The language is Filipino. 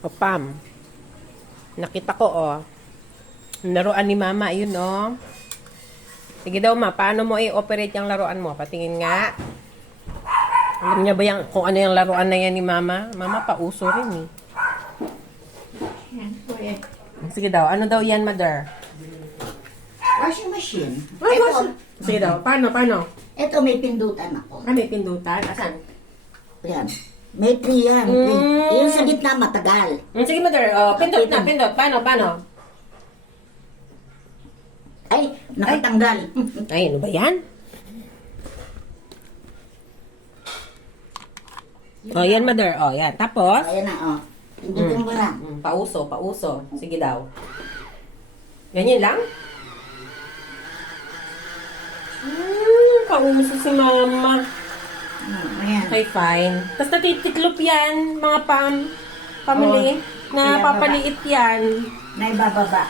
O, Pam. Nakita ko, oh. Laruan ni Mama, yun, oh. Sige daw, Ma. Paano mo i-operate yung laruan mo? Patingin nga. Alam niya ba kung ano yung laruan na yan ni Mama? Mama, pauso rin, eh. Yan po eh. Sige daw. Ano daw yan, Mother? Washing machine. Ay, Ito, sige daw. Paano? ito may pindutan ako. May pindutan. Asan? Yan. May 3 yan. Yung sa gitna matagal. Sige, Mother. Oh, pindot na, pindot. Paano? Ay, nakatanggal. Ay, ano ba yan? Oh, yan, Mother. Oh, yan. Tapos? Ayan na, oh. Pindutin mo na. Pauso. Sige daw. Ganyan lang? Pauso si Mama. Ayan. Okay, fine. Tapos natitiklop yan, mga family. Oh, Na kaya papaliit yan. Na ibababa.